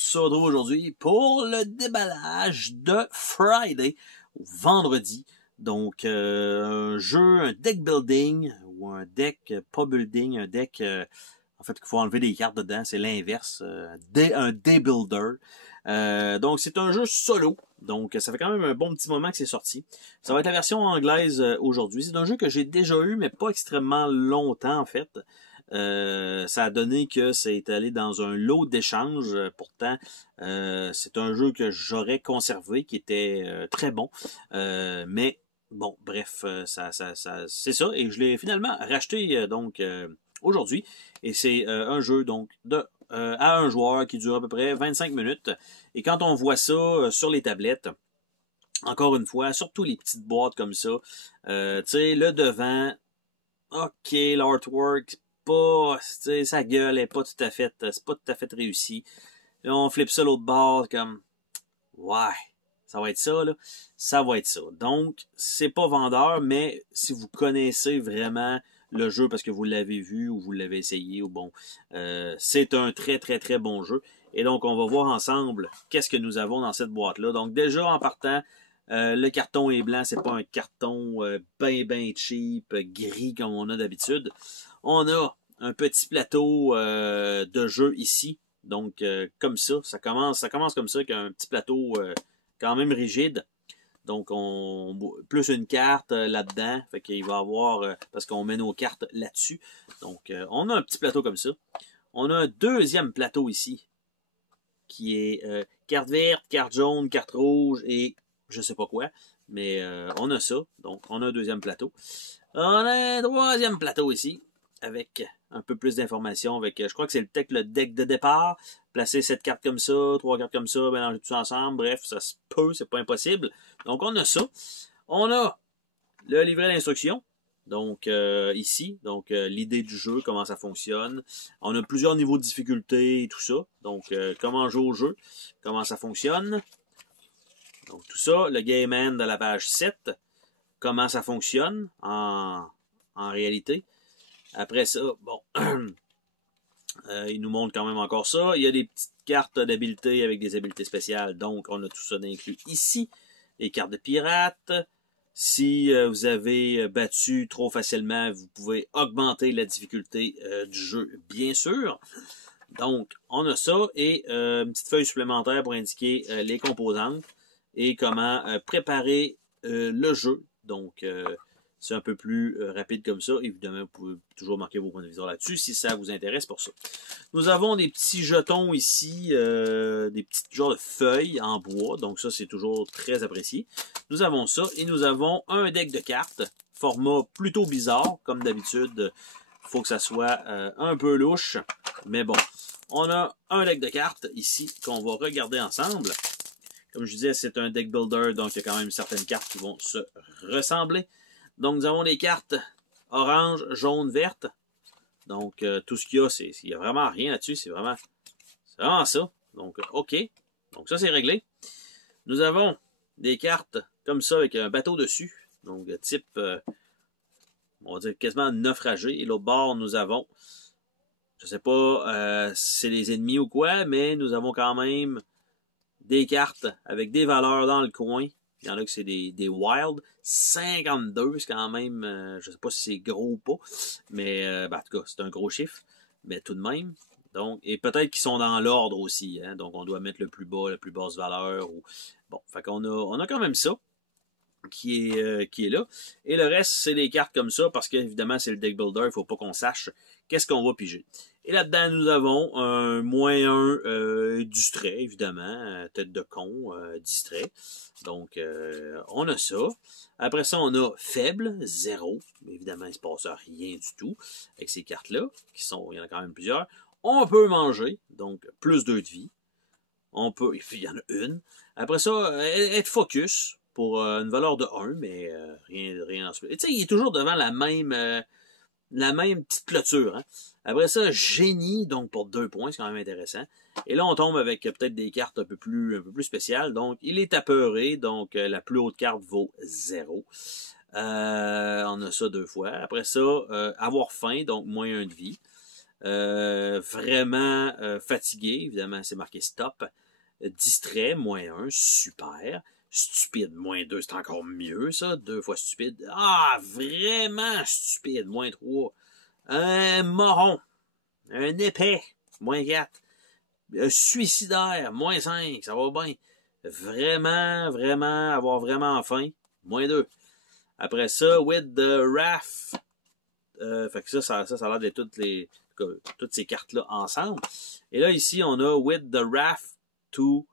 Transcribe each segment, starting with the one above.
se retrouve aujourd'hui pour le déballage de Friday, vendredi. Donc, un jeu, un deck building, ou un deck, pas building, un deck, en fait, qu'il faut enlever des cartes dedans, c'est l'inverse, un day builder. Donc, c'est un jeu solo. Donc, ça fait quand même un bon petit moment que c'est sorti. Ça va être la version anglaise aujourd'hui. C'est un jeu que j'ai déjà eu, mais pas extrêmement longtemps, en fait. Ça a donné que c'est allé dans un lot d'échanges. Pourtant, c'est un jeu que j'aurais conservé, qui était très bon. Mais bon, bref, c'est ça. Et je l'ai finalement racheté aujourd'hui. Et c'est un jeu donc à un joueur qui dure à peu près 25 minutes. Et quand on voit ça sur les tablettes, encore une fois, surtout les petites boîtes comme ça, tu sais, le devant, ok, l'artwork, pas, sa gueule est pas tout à fait, c'est pas tout à fait réussi. Là, on flippe ça l'autre bord, comme, ouais, ça va être ça, là. Ça va être ça. Donc, c'est pas vendeur, mais si vous connaissez vraiment le jeu parce que vous l'avez vu ou vous l'avez essayé, ou bon, c'est un très, très, très bon jeu. Et donc, on va voir ensemble qu'est-ce que nous avons dans cette boîte-là. Donc, déjà, en partant, le carton est blanc, c'est pas un carton ben cheap, gris comme on a d'habitude. On a un petit plateau de jeu ici. Donc, comme ça commence comme ça, avec un petit plateau quand même rigide. Donc, plus une carte là-dedans. Fait qu'il va y avoir, parce qu'on met nos cartes là-dessus. Donc, on a un petit plateau comme ça. On a un deuxième plateau ici, qui est carte verte, carte jaune, carte rouge et je sais pas quoi. Mais on a ça. Donc, on a un deuxième plateau. On a un troisième plateau ici, avec un peu plus d'informations. Avec, je crois que c'est le deck de départ. Placer 7 cartes comme ça, 3 cartes comme ça, mélanger tout ça ensemble. Bref, ça se peut, c'est pas impossible. Donc, on a ça. On a le livret d'instruction. Donc, ici, donc l'idée du jeu, comment ça fonctionne. On a plusieurs niveaux de difficulté et tout ça. Donc, comment jouer au jeu, comment ça fonctionne. Donc, tout ça, le Game End de la page 7. Comment ça fonctionne en réalité. Après ça, bon, il nous montre quand même encore ça. Il y a des petites cartes d'habileté avec des habiletés spéciales. Donc, on a tout ça inclus ici. Les cartes de pirates. Si vous avez battu trop facilement, vous pouvez augmenter la difficulté du jeu, bien sûr. Donc, on a ça et une petite feuille supplémentaire pour indiquer les composantes et comment préparer le jeu. Donc, c'est un peu plus rapide comme ça. Évidemment, vous pouvez toujours marquer vos points de viseur là-dessus si ça vous intéresse pour ça. Nous avons des petits jetons ici, des petits genres de feuilles en bois. Donc ça, c'est toujours très apprécié. Nous avons ça et nous avons un deck de cartes. Format plutôt bizarre, comme d'habitude. Il faut que ça soit un peu louche. Mais bon, on a un deck de cartes ici qu'on va regarder ensemble. Comme je disais, c'est un deck builder, donc il y a quand même certaines cartes qui vont se ressembler. Donc, nous avons des cartes orange, jaune, verte. Donc, tout ce qu'il y a, il n'y a vraiment rien là-dessus. C'est vraiment ça. Donc, OK. Donc, ça, c'est réglé. Nous avons des cartes comme ça avec un bateau dessus. Donc, type, on va dire quasiment naufragé. Et l'autre bord, nous avons, je sais pas si c'est les ennemis ou quoi, mais nous avons quand même des cartes avec des valeurs dans le coin. Il y en a que c'est des wild. 52, c'est quand même, je sais pas si c'est gros ou pas, mais en tout cas, c'est un gros chiffre, mais tout de même. Donc, et peut-être qu'ils sont dans l'ordre aussi, hein, donc on doit mettre le plus bas, la plus basse valeur. Ou... Bon, fait qu'on on a quand même ça qui est là. Et le reste, c'est des cartes comme ça, parce qu'évidemment, c'est le deck builder, il ne faut pas qu'on sache qu'est-ce qu'on va piger. Et là-dedans, nous avons un -1 distrait, évidemment, tête de con, distrait. Donc, on a ça. Après ça, on a faible, 0. Évidemment, il ne se passe rien du tout avec ces cartes-là, il y en a quand même plusieurs. On peut manger, donc plus 2 de vie. On peut, il y en a une. Après ça, être focus pour une valeur de 1, mais rien en plus. Tu sais, il est toujours devant la même petite clôture. Hein. Après ça, génie, donc pour 2 points, c'est quand même intéressant. Et là, on tombe avec peut-être des cartes un peu plus spéciales. Donc, il est apeuré, donc la plus haute carte vaut 0. On a ça 2 fois. Après ça, avoir faim, donc -1 de vie. Vraiment fatigué, évidemment, c'est marqué stop. Distrait, -1, super. Stupide, -2, c'est encore mieux, ça. 2 fois stupide. Ah, vraiment stupide, -3. Un moron, un épais, -4. Suicidaire, -5, ça va bien. Vraiment, vraiment, avoir vraiment faim, -2. Après ça, with the wrath. Fait que ça a l'air de toutes ces cartes-là ensemble. Et là, ici, on a with the raft to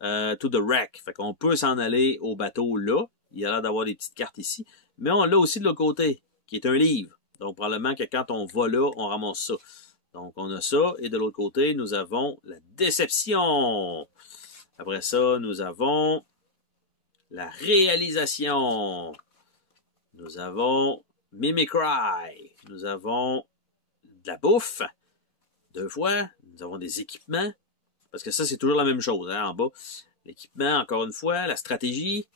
the wreck. Fait qu'on peut s'en aller au bateau là. Il y a l'air d'avoir des petites cartes ici. Mais on l'a aussi de l'autre côté, qui est un livre. Donc, probablement que quand on va là, on ramasse ça. Donc, on a ça. Et de l'autre côté, nous avons la déception. Après ça, nous avons la réalisation. Nous avons Mimicry. Nous avons de la bouffe. 2 fois. Nous avons des équipements. Parce que ça, c'est toujours la même chose, hein, en bas. L'équipement, encore une fois. La stratégie.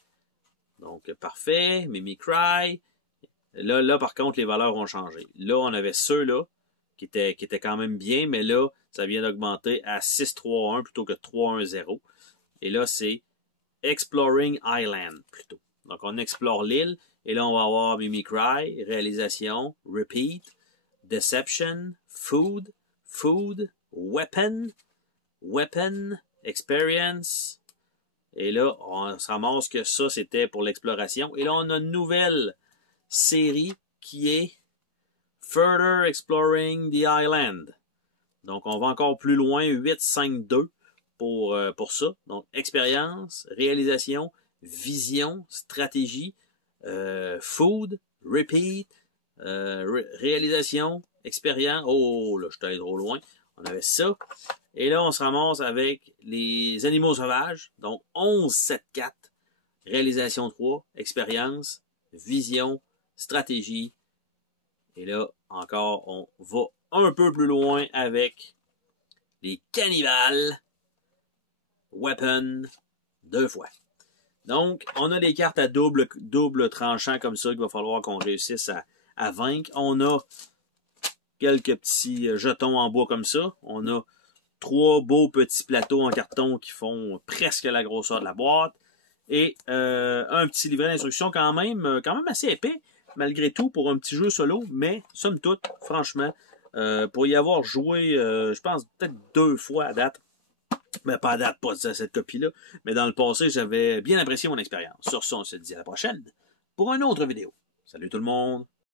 Donc, parfait. Mimicry. Là, par contre, les valeurs ont changé. Là, on avait ceux-là qui étaient quand même bien, mais là, ça vient d'augmenter à 6-3-1 plutôt que 3-1-0. Et là, c'est Exploring Island, plutôt. Donc, on explore l'île. Et là, on va avoir Mimicry, réalisation, repeat, deception, food, weapon, experience. Et là, on se ramasse que ça, c'était pour l'exploration. Et là, on a une nouvelle série qui est Further Exploring the Island. Donc, on va encore plus loin, 8-5-2 pour ça. Donc, expérience, réalisation, vision, stratégie, food, repeat, réalisation, expérience. Oh, là, je suis allé trop loin. On avait ça. Et là, on se ramasse avec les animaux sauvages. Donc, 11-7-4, réalisation 3, expérience, vision, stratégie. Et là, encore, on va un peu plus loin avec les cannibales, weapon, 2 fois. Donc, on a des cartes à double tranchant comme ça qu'il va falloir qu'on réussisse à vaincre. On a quelques petits jetons en bois comme ça. On a 3 beaux petits plateaux en carton qui font presque la grosseur de la boîte. Et un petit livret d'instructions quand même assez épais, malgré tout, pour un petit jeu solo. Mais, somme toute, franchement, pour y avoir joué, je pense, peut-être 2 fois à date, mais pas à date, pas cette copie-là. Mais dans le passé, j'avais bien apprécié mon expérience. Sur ça, on se dit à la prochaine pour une autre vidéo. Salut tout le monde!